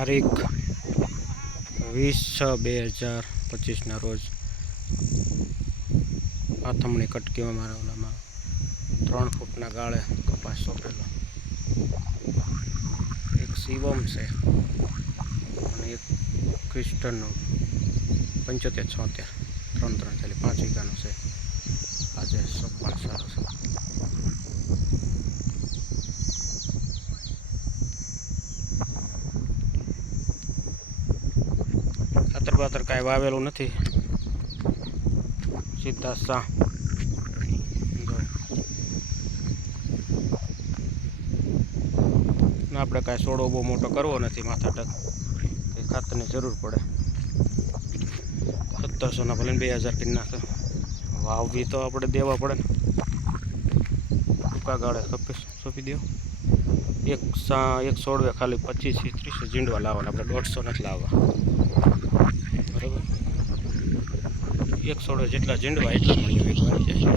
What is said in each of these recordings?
તારીખ 20/6/2025 રોજ આથમણી કટકીમાં મારા ઓલામાં 3 ફૂટના ગાળે કપાસ સોંપેલો. એક શિવમ છે અને એક ક્રિસ્ટનનું 75-76 3 ચાલી 5 વીઘાનું છે. આજે સોંપણ સારું છે. ખાતર બાતર કાંઈ વાવેલું નથી, સીધા સા આપણે કાંઈ છોડો બહુ મોટો કરવો નથી, માથાટક કંઈ ખાતરની જરૂર પડે. 1700ના ભલે 2000 કરી નાખે. વાવવી તો આપણે દેવા પડે ને, ટૂંકા ગાળે સોંપી દો. એક છોડવે ખાલી 25 થી 30 ઝીંડવા લાવવાના, આપણે 150 નથી લાવવા, બરાબર. એક છોડવે જેટલા ઝીંડવા એટલા મણીઓ આવી જાય.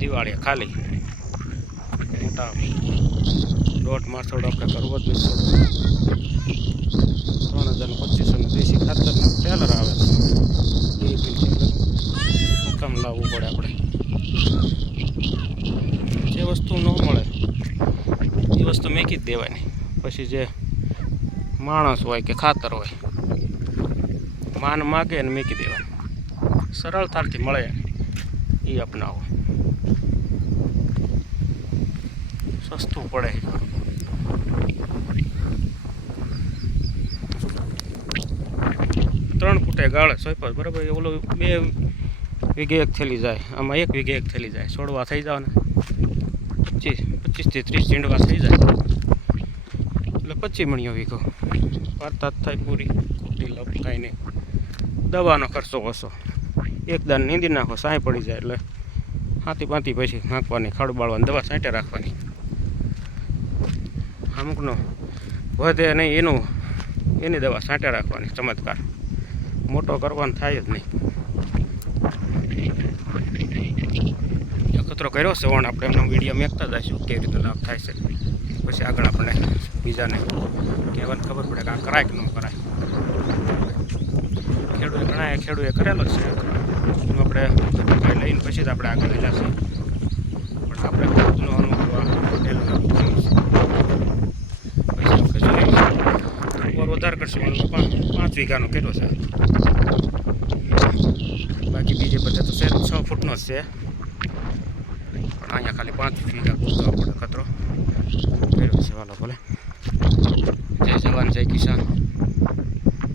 દિવાળીએ ખાલી મોટા દોઢ માથોડો આપણે કરવો જ નથી. 3000-2500 દેશી ખાતરનું ટેલર આવે છે, કામ લાવવું પડે આપણે. જે વસ્તુ ન મળે એ વસ્તુ મેકી જ દેવાની. પછી જે માણસ હોય કે ખાતર હોય, માન માગે અને મેકી દેવાનું. સરળતાથી મળે એ અપનાવો, સસ્તું પડે. 3 ફૂટે ગાળે સોંપ્યો, બરાબર. ઓલો 2 વીઘે 1 થેલી જાય, આમાં 1 વીઘે 1 થેલી જાય. છોડવા થઈ જાવ ને 25 થી 30 ઝીંડવા થઈ જાય એટલે 25 મણીઓ વીઘો. વાર્તા થાય પૂરી. ખોટી લપ કાંઈ નહીં. દવાનો ખર્ચો ઓછો. એક દાન નીંદી નાખો, સાંય પડી જાય એટલે હાથી પાંતી પછી નાખવાની, ખડબાળવાની, દવા છાંટે રાખવાની. અમુકનો વધે નહીં એની દવા છાંટે રાખવાની. ચમત્કાર મોટો કરવાનો થાય જ નહીં. અખતરો કર્યો છે વણ, આપણે એમનો વિડીયો મેકતા જઈશું કેવી રીતે લાભ થાય છે. પછી આગળ આપણે બીજાને કહેવાની ખબર પડે કે આ કરાય કે ન કરાય. ખેડૂએ કરેલો છે, આપણે લઈને પછી જ આપણે આગળ જશે. પણ આપણે ખુદનો અનુભવ વધારે કરશું. 5 વીઘાનો કર્યો છે, બાકી બીજે બધે તો 6 ફૂટનો જ છે. પણ અહીંયા ખાલી 5 વીઘા પૂરતો આપણે ખતરો કર્યો છે. વાલો ભલે. જય જવાન જય કિસાન.